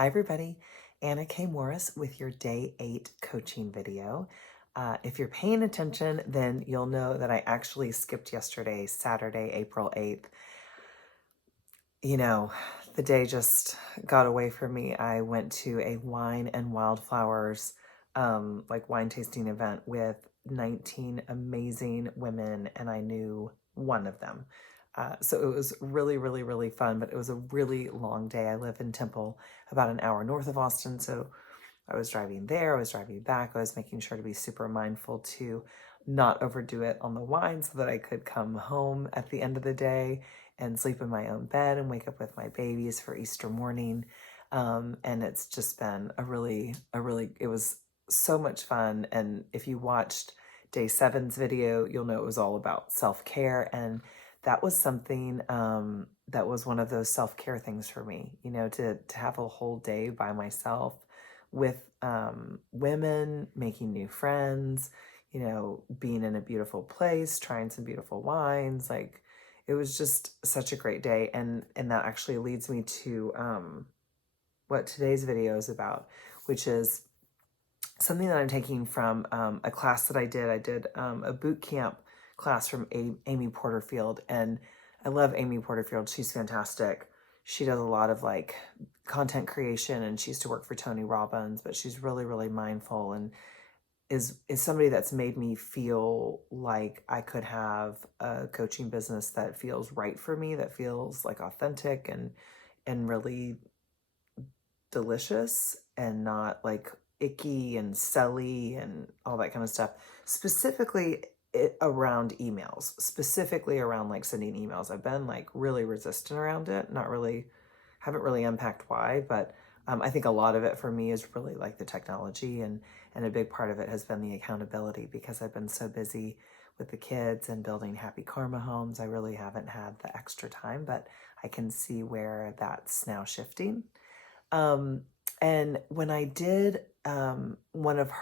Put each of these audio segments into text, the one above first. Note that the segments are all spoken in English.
Hi, everybody. Anna K. Morris with your Day 8 coaching video. If you're paying attention, then you'll know that I actually skipped yesterday, Saturday, April 8th. You know, the day just got away from me. I went to a wine and wildflowers, wine tasting event with 19 amazing women, and I knew one of them. So it was really, really, really fun, but it was a really long day. I live in Temple, about an hour north of Austin. So I was driving there, I was driving back. I was making sure to be super mindful to not overdo it on the wine so that I could come home at the end of the day and sleep in my own bed and wake up with my babies for Easter morning. And it's just been it was so much fun. And if you watched day 7's video, you'll know it was all about self-care. And that was something that was one of those self-care things for me, to have a whole day by myself with women, making new friends, being in a beautiful place, trying some beautiful wines. Like, it was just such a great day. And that actually leads me to what today's video is about, which is something that I'm taking from a class that I did. I did a boot camp class from Amy Porterfield, and I love Amy Porterfield. She's fantastic. She does a lot of content creation, and she used to work for Tony Robbins, but she's really, really mindful and is somebody that's made me feel like I could have a coaching business that feels right for me, that feels like authentic and really delicious and not like icky and selly and all that kind of stuff. Specifically around emails, specifically around sending emails. I've been really resistant around it. Haven't really unpacked why, but I think a lot of it for me is really the technology, and a big part of it has been the accountability, because I've been so busy with the kids and building happy karma homes. I really haven't had the extra time, but I can see where that's now shifting. And when I did one of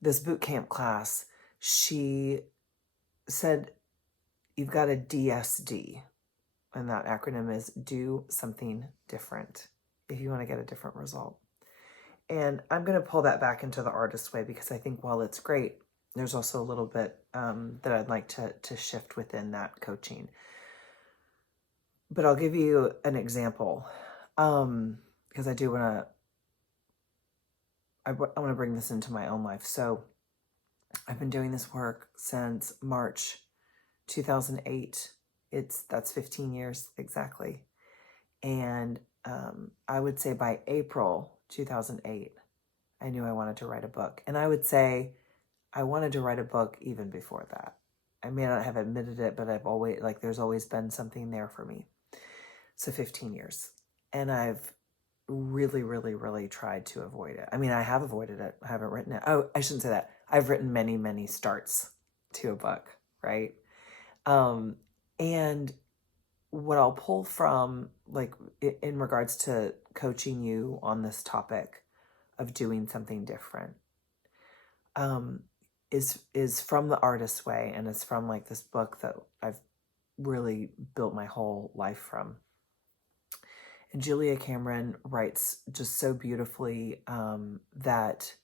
this boot camp class, she said, you've got a DSD, and that acronym is do something different if you want to get a different result. And I'm going to pull that back into the artist way, because I think while it's great, there's also a little bit that I'd like to shift within that coaching. But I'll give you an example, because I do want to bring this into my own life. So I've been doing this work since March 2008. That's 15 years exactly. And I would say by April 2008, I knew I wanted to write a book. And I would say I wanted to write a book even before that. I may not have admitted it, but I've always, there's always been something there for me. So 15 years. And I've really, really, really tried to avoid it. I mean, I have avoided it. I haven't written it. Oh, I shouldn't say that. I've written many, many starts to a book, right? And what I'll pull from, in regards to coaching you on this topic of doing something different, is from The Artist's Way, and it's from this book that I've really built my whole life from. And Julia Cameron writes just so beautifully that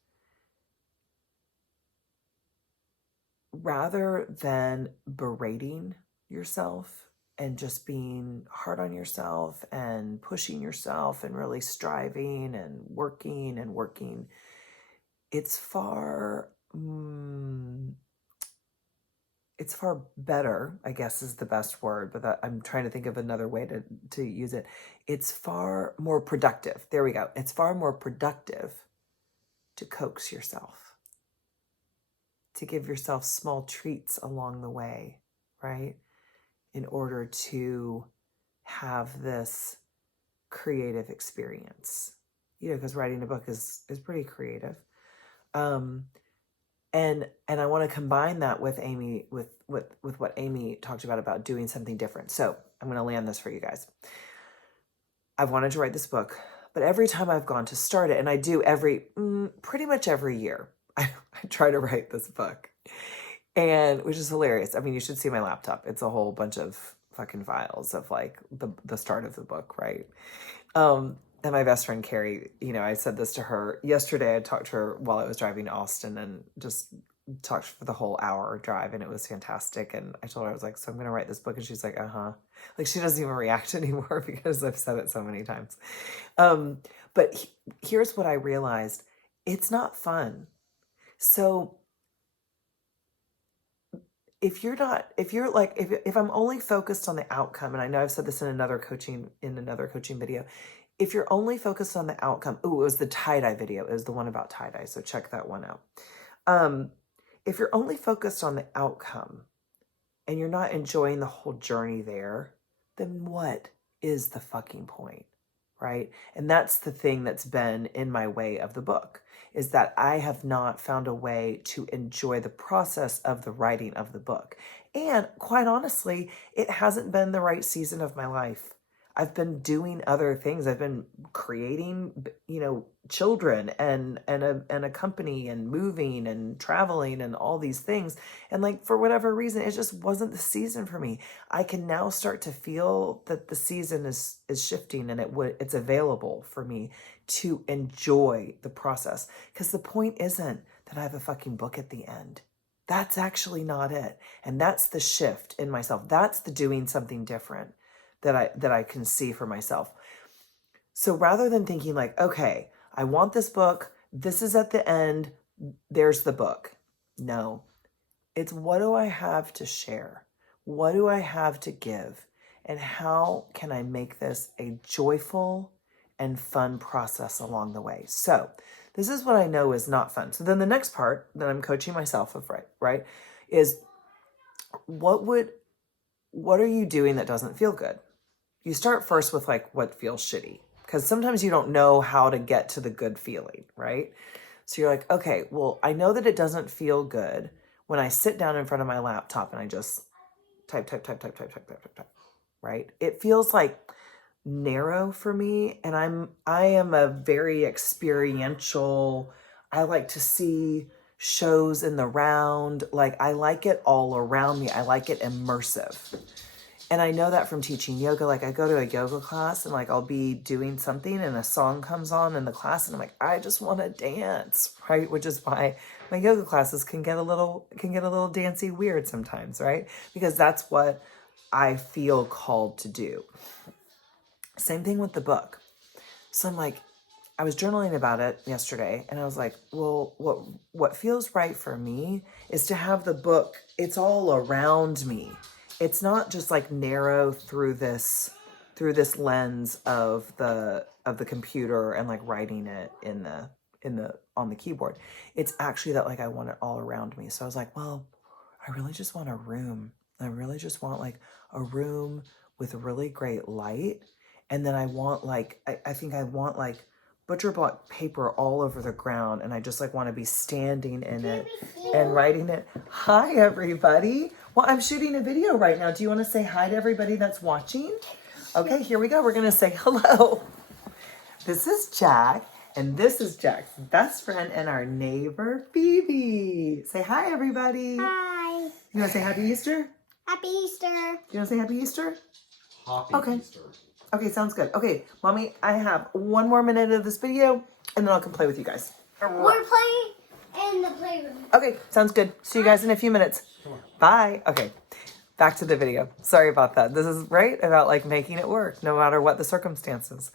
rather than berating yourself and just being hard on yourself and pushing yourself and really striving and working, it's far better, I guess is the best word, but I'm trying to think of another way to use it. It's far more productive. There we go. It's far more productive to coax yourself, to give yourself small treats along the way, right? In order to have this creative experience, because writing a book is pretty creative. And I want to combine that with Amy, with what Amy talked about doing something different. So I'm going to land this for you guys. I've wanted to write this book, but every time I've gone to start it, and I do pretty much every year, I try to write this book, and which is hilarious. I mean, you should see my laptop. It's a whole bunch of fucking files of the start of the book, right? And And my best friend Carrie, I said this to her yesterday. I talked to her while I was driving to Austin and just talked for the whole hour drive, and it was fantastic. And I told her, I was like, so I'm going to write this book. And she's like, uh-huh. Like, she doesn't even react anymore because I've said it so many times. But here's what I realized. It's not fun. So if I'm only focused on the outcome, and I know I've said this in another coaching video, if you're only focused on the outcome, it was the tie-dye video. It was the one about tie-dye. So check that one out. If you're only focused on the outcome and you're not enjoying the whole journey there, then what is the fucking point, right? And that's the thing that's been in my way of the book, is that I have not found a way to enjoy the process of the writing of the book. And quite honestly, it hasn't been the right season of my life. I've been doing other things. I've been creating, children and a company and moving and traveling and all these things. And like, for whatever reason, it just wasn't the season for me. I can now start to feel that the season is shifting, and it's available for me to enjoy the process. Because the point isn't that I have a fucking book at the end. That's actually not it. And that's the shift in myself. That's the doing something different that I can see for myself. So rather than thinking like, okay, I want this book, this is at the end, there's the book. No, it's what do I have to share? What do I have to give? And how can I make this a joyful and fun process along the way? So this is what I know is not fun. So then the next part that I'm coaching myself of, right, is what are you doing that doesn't feel good? You start first with like what feels shitty, because sometimes you don't know how to get to the good feeling, right? So you're like, okay, well, I know that it doesn't feel good when I sit down in front of my laptop and I just type, right? It feels like narrow for me, and I am a very experiential, I like to see shows in the round, like I like it all around me. I like it immersive. And I know that from teaching yoga. Like, I go to a yoga class and like I'll be doing something and a song comes on in the class and I'm like, I just want to dance, right? Which is why my yoga classes can get a little dancey weird sometimes, right? Because that's what I feel called to do. Same thing with the book. So I'm like, I was journaling about it yesterday and I was like, well, what feels right for me is to have the book, it's all around me. It's not just like narrow through this lens of the computer and like writing it on the keyboard. It's actually that like I want it all around me. So I was like, well, I really just want a room. I really just want like a room with really great light. And then I want like, I think I want like butcher block paper all over the ground, and I just like want to be standing in it and writing it. Hi, everybody. Well, I'm shooting a video right now. Do you want to say hi to everybody that's watching? Okay, here we go. We're going to say hello. This is Jack, and this is Jack's best friend and our neighbor, Phoebe. Say hi, everybody. Hi. You want to say Happy Easter? Happy Easter. You want to say Happy Easter? Happy Easter. Okay, sounds good. Okay, Mommy, I have one more minute of this video, and then I'll come play with you guys. We're playing in the playroom. Okay, sounds good. See you guys in a few minutes. Bye. Okay, back to the video. Sorry about that. This is right about like making it work, no matter what the circumstances.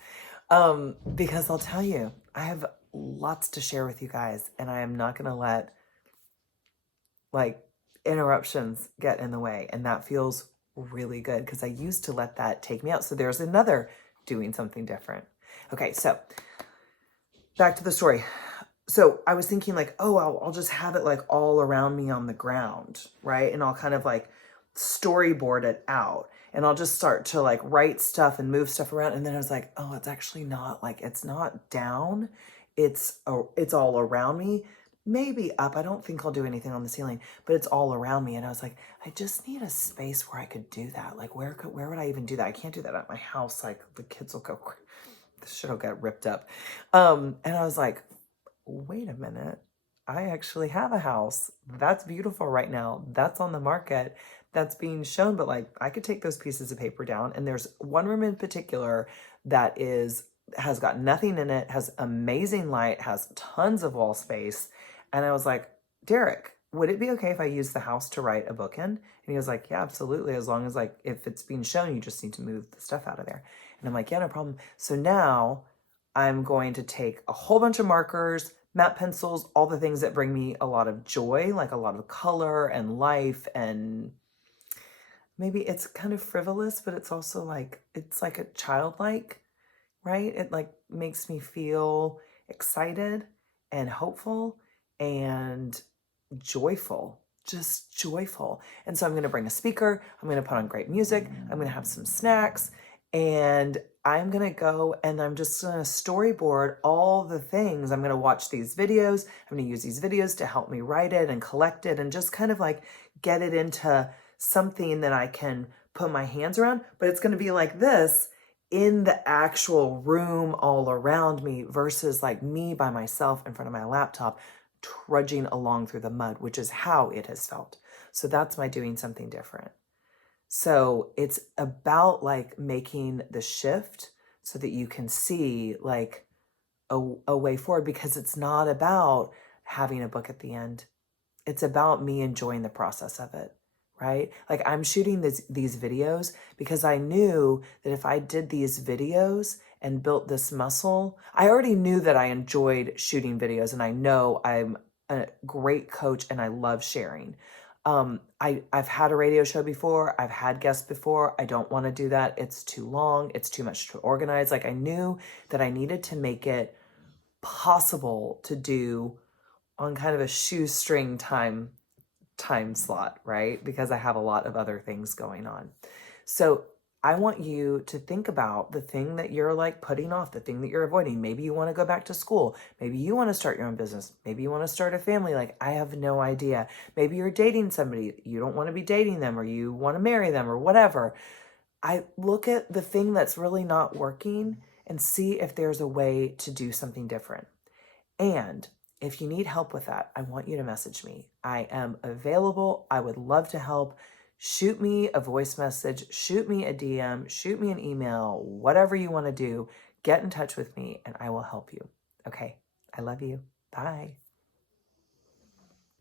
Because I'll tell you, I have lots to share with you guys, and I am not going to let like interruptions get in the way, and that feels really good because I used to let that take me out. So there's another doing something different. Okay, so back to the story. So I was thinking like, oh, I'll just have it like all around me on the ground, right? And I'll kind of like storyboard it out, and I'll just start to like write stuff and move stuff around. And then I was like, oh, it's actually not like, it's not down. It's all around me. Maybe up. I don't think I'll do anything on the ceiling, but it's all around me. And I was like, I just need a space where I could do that. Like, where would I even do that? I can't do that at my house. Like, the kids will go, this shit will get ripped up. And I was like, wait a minute. I actually have a house. That's beautiful right now. That's on the market. That's being shown. But like, I could take those pieces of paper down. And there's one room in particular that is has got nothing in it, has amazing light, has tons of wall space. And I was like, Derek, would it be okay if I use the house to write a book in? And he was like, yeah, absolutely. As long as like, if it's being shown, you just need to move the stuff out of there. And I'm like, yeah, no problem. So now I'm going to take a whole bunch of markers, matte pencils, all the things that bring me a lot of joy, like a lot of color and life, and maybe it's kind of frivolous, but it's also like, it's like a childlike, right? It like makes me feel excited and hopeful and joyful, just joyful. And so I'm going to bring a speaker, I'm going to put on great music, I'm going to have some snacks, and I'm going to go and I'm just going to storyboard all the things. I'm going to watch these videos. I'm going to use these videos to help me write it and collect it and just kind of like get it into something that I can put my hands around. But it's going to be like this in the actual room all around me versus like me by myself in front of my laptop trudging along through the mud, which is how it has felt. So that's my doing something different. So it's about like making the shift so that you can see like a way forward, because it's not about having a book at the end. It's about me enjoying the process of it, right? Like I'm shooting these videos because I knew that if I did these videos and built this muscle, I already knew that I enjoyed shooting videos, and I know I'm a great coach and I love sharing. I've had a radio show before. I've had guests before. I don't want to do that. It's too long. It's too much to organize. Like I knew that I needed to make it possible to do on kind of a shoestring time slot, right? Because I have a lot of other things going on. So I want you to think about the thing that you're like putting off, the thing that you're avoiding. Maybe you want to go back to school. Maybe you want to start your own business. Maybe you want to start a family. Like I have no idea. Maybe you're dating somebody. You don't want to be dating them, or you want to marry them, or whatever. I look at the thing that's really not working and see if there's a way to do something different. And if you need help with that, I want you to message me. I am available. I would love to help. Shoot me a voice message, shoot me a DM, shoot me an email, whatever you want to do. Get in touch with me and I will help you. Okay. I love you. Bye.